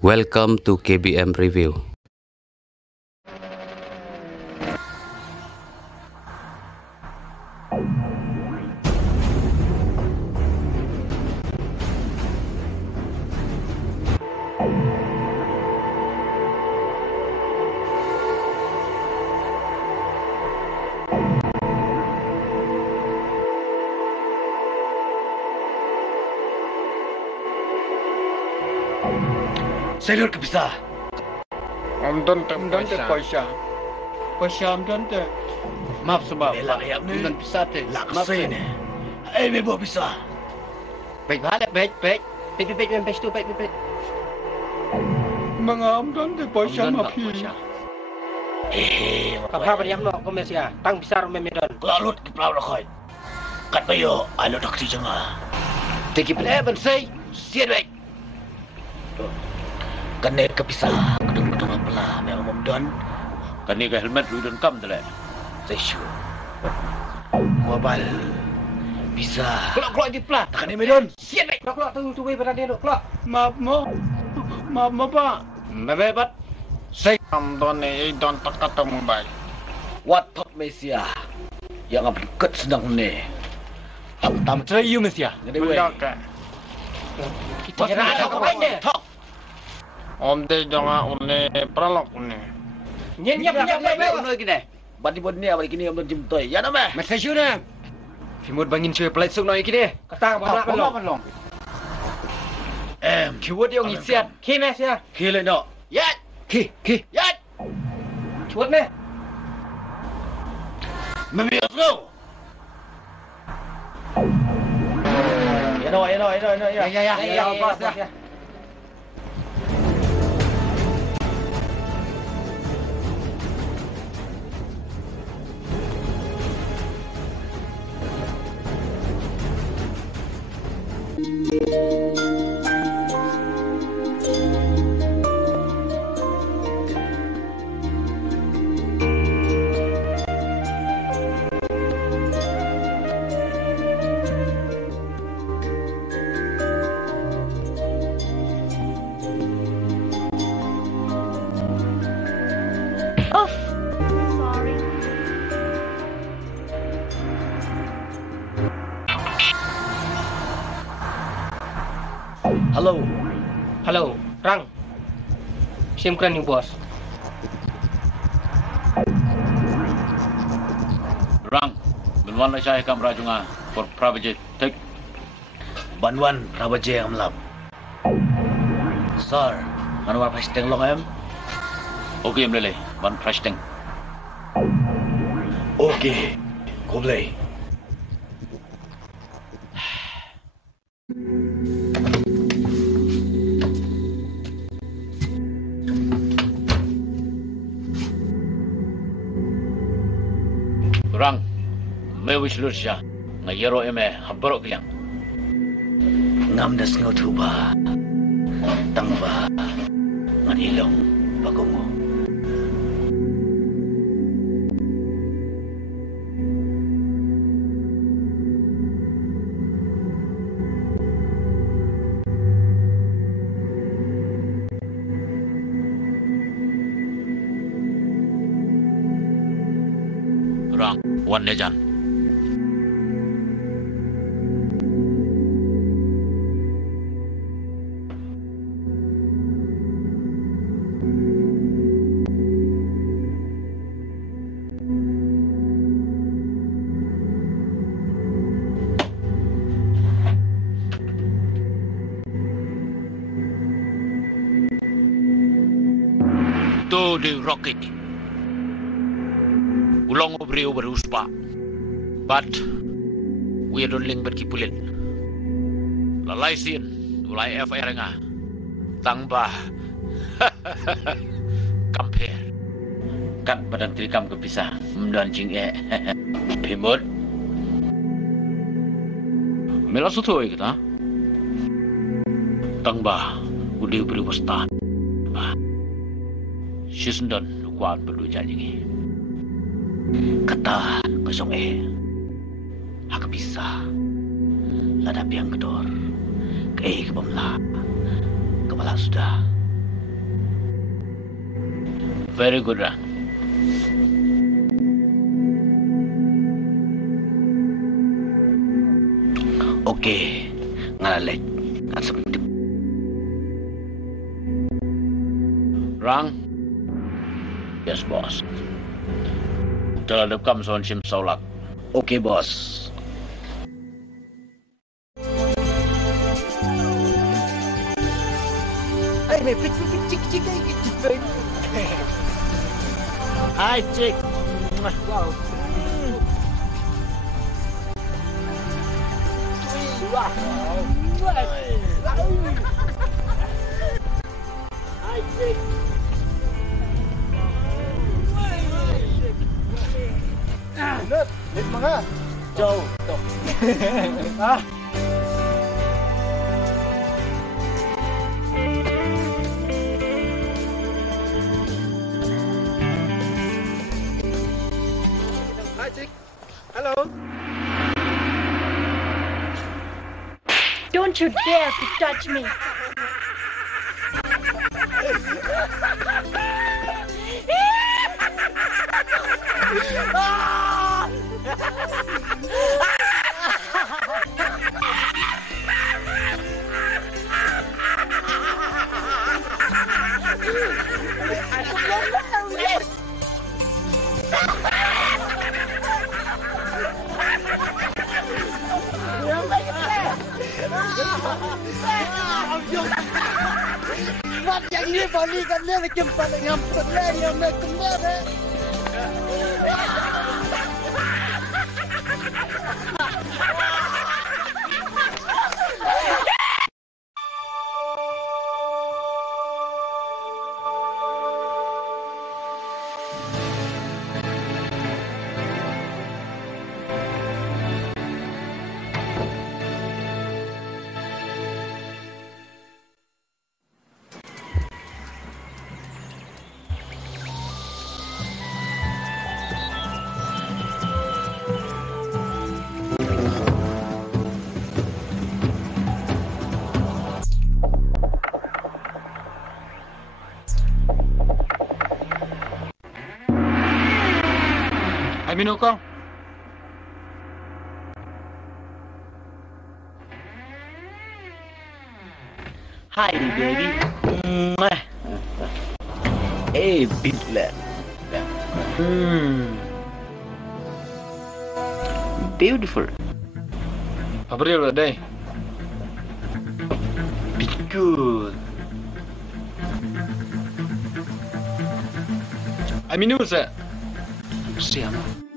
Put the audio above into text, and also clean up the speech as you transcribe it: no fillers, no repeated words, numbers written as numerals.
Welcome to KBM Review. Saya lihat kepisah. Amdan te paisa. Paisa amdan te. Maaf sebab. Amdan pisah te. Laksay ni. May buah pisah. Baik, baik. Pes tu, baik. Mga amdan te paisa mafi. Kapha pada yang nak komersia. Tang besar memedon. Lalut ke pelau rakoi. Kat bayo, alo taksi janga. Tiki pada bensai. Siat baik. Kene kepisah. Kedung-kedung apalah. May umumdon. Kani ka helmet ruidon kam dala. Saya sure. Mobile. Bisa. Keluar di pelah. Kene medon. Siat baik. Keluar tu pada dia keluar. Maaf mo pa. Mebebat. Saya amdan ni don takata mobile. Watot Malaysia. Yang apikat senang ni. Tam terayu Malaysia. Gede weh. Belaka. Kita kena ada kampanye. Omde jonga une pralok une. Nyap. Uno gini. Badi bod ni abadi kini amdan jimtoy. Ya nama. Mesej na. Fimud bangin cuy pelai suk noi kini. Kata balong. Kiwat yang isiat. Ki Malaysia. Kile no. Yat. Ki. Yat. Kiwat me. Membias go. Ya no. Ya, bos ya. Sorry. Halo, Rang. Simkran ni bos. Rang, benwan la syai kam rajunga for private take. Banwan Rabaje amlap. Sir, anu apa steng long em? Okay mlele, ban prashting. Okey. Koblay. Rang, me wish lursha. Ngayero eme habarok yang. Ngam das ngotuba. Tangba. Nganilong bagongo. Rang, wan nejan. To the rocket. Ulong obriu beruspa. But we don't link berkipulit. Lalai sin, ulai FR nga. Tangba. Compare. Kat badan trikam kepisah. Mdan cing Pimut. Mela sutu kita. Tangba. Udi beri wastan. Sisndan kuat perlu janji. Kata kosong hak bisa ladap yang kedor ke kepala sudah Very good, Rang. Okey. Ngalalek. At sa pinti. Rang? Yes, boss. Terhadap kam son sim solak. Okey, bos. Ay, may cik cik. Hai, cik. Wow. Hai, cik. Lihat mga. Jauh. Ah. Hi, chick. Hello. Don't you dare to touch me. Wat yang ini balikan dia lagi paling ngampun lah yang nak kemana? Ay, minukong. Hi, baby. Biglet. Beautiful. Apa dia udah day? Be good. Ay, minus eh. Siapa?